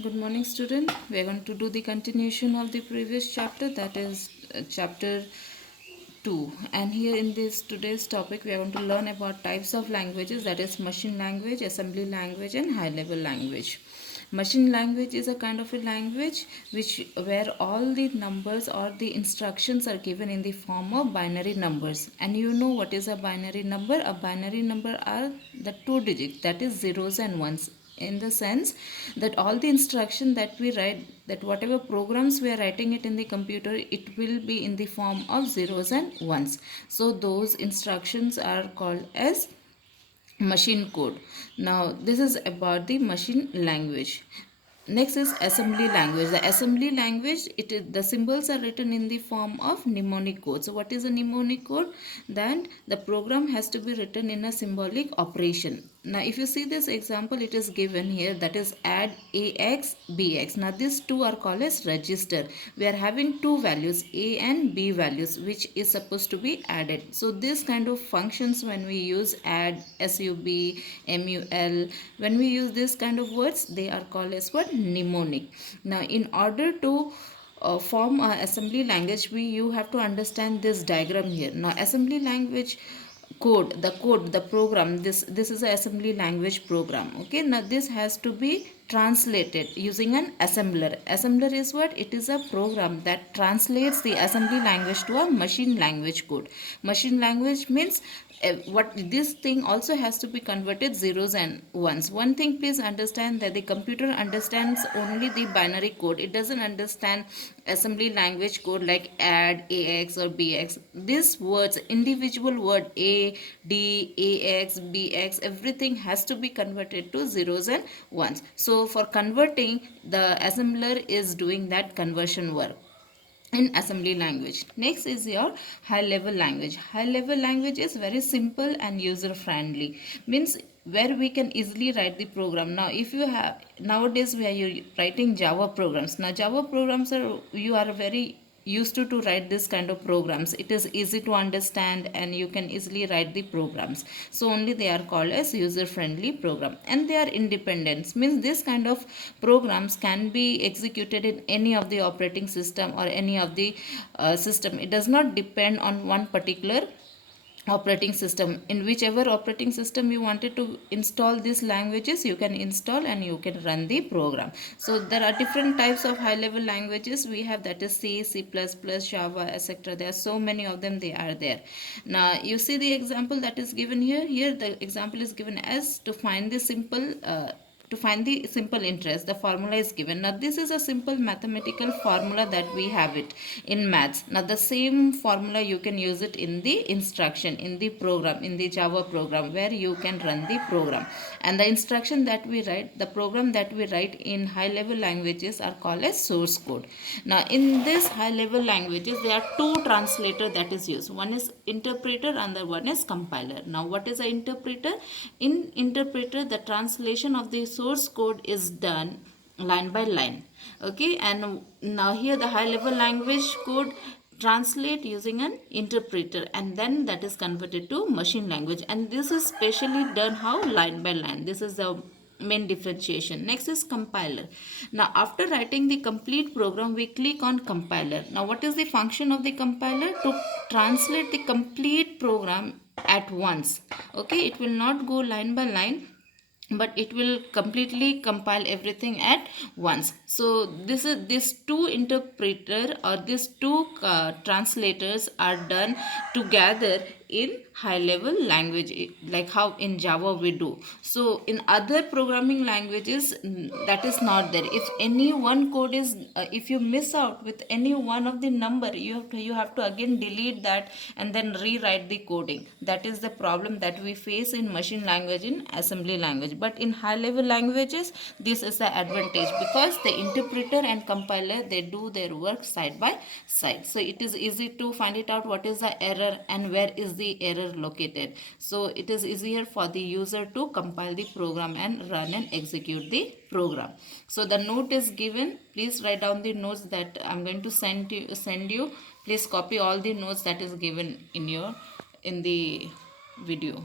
Good morning, student. We are going to do the continuation of the previous chapter, that is chapter 2. And here in this today's topic, we are going to learn about types of languages, that is machine language, assembly language, and high level language. Machine language is a kind of a language where all the numbers or the instructions are given in the form of binary numbers. And you know what is a binary number? A binary number are the two digits, that is zeros and ones, in the sense that all the instruction that we write, that whatever programs we are writing it in the computer, it will be in the form of zeros and ones. So those instructions are called as machine code. Now this is about the machine language. Next is assembly language. The assembly language, the symbols are written in the form of mnemonic code. So what is a mnemonic code? Then the program has to be written in a symbolic operation. Now if you see this example, it is given here, that is add ax bx. Now these two are called as register. We are having two values, a and b values, which is supposed to be added. So this kind of functions, when we use add, sub, mul, when we use this kind of words, they are called as what? Mnemonic. Now in order to form a assembly language, you have to understand this diagram here. Now assembly language code, the program, this is an assembly language program. Okay, now this has to be translated using an assembler. Assembler is what? It is a program that translates the assembly language to a machine language code. Machine language means what this thing also has to be converted zeros and ones. One thing please understand, that the computer understands only the binary code. It doesn't understand assembly language code like add, ax or bx. These words, individual word a, d, ax, bx, everything has to be converted to zeros and ones. So for converting, the assembler is doing that conversion work in assembly language. Next is your high level language. High level language is very simple and user friendly, means where we can easily write the program. Now if you have, nowadays we are writing Java programs. Now Java programs are, you are very used to write this kind of programs. It is easy to understand and you can easily write the programs. So only they are called as user friendly program, and they are independent, means this kind of programs can be executed in any of the operating system or any of the system. It does not depend on one particular operating system. In whichever operating system you wanted to install these languages, you can install and you can run the program. So there are different types of high level languages we have, that is C, C++, Java, etc. There are so many of them, they are there. Now you see the example that is given here the example is given as to find the simple interest. The formula is given. Now this is a simple mathematical formula that we have it in maths. Now the same formula you can use it in the instruction, in the program, in the Java program, where you can run the program. And the instruction that we write, the program that we write in high level languages are called as source code. Now in this high level languages, there are two translators that is used. One is interpreter and the one is compiler. Now what is an interpreter? In interpreter, the translation of the source code is done line by line. Okay, and now here the high level language code translate using an interpreter, and then that is converted to machine language, and this is specially done how? Line by line. This is the main differentiation. Next is compiler. Now after writing the complete program, we click on compiler. Now what is the function of the compiler? To translate the complete program at once. Okay, it will not go line by line, but it will completely compile everything at once. So this two interpreter or these two translators are done together in high level language, like how in Java we do. So in other programming languages, that is not there. If any one code is if you miss out with any one of the number, you have to again delete that and then rewrite the coding. That is the problem that we face in machine language, in assembly language. But in high level languages, this is the advantage, because the interpreter and compiler, they do their work side by side. So it is easy to find it out what is the error and where is the error located. So it is easier for the user to compile the program and run and execute the program. So the note is given. Please write down the notes that I'm going to send you. Please copy all the notes that is given in the video.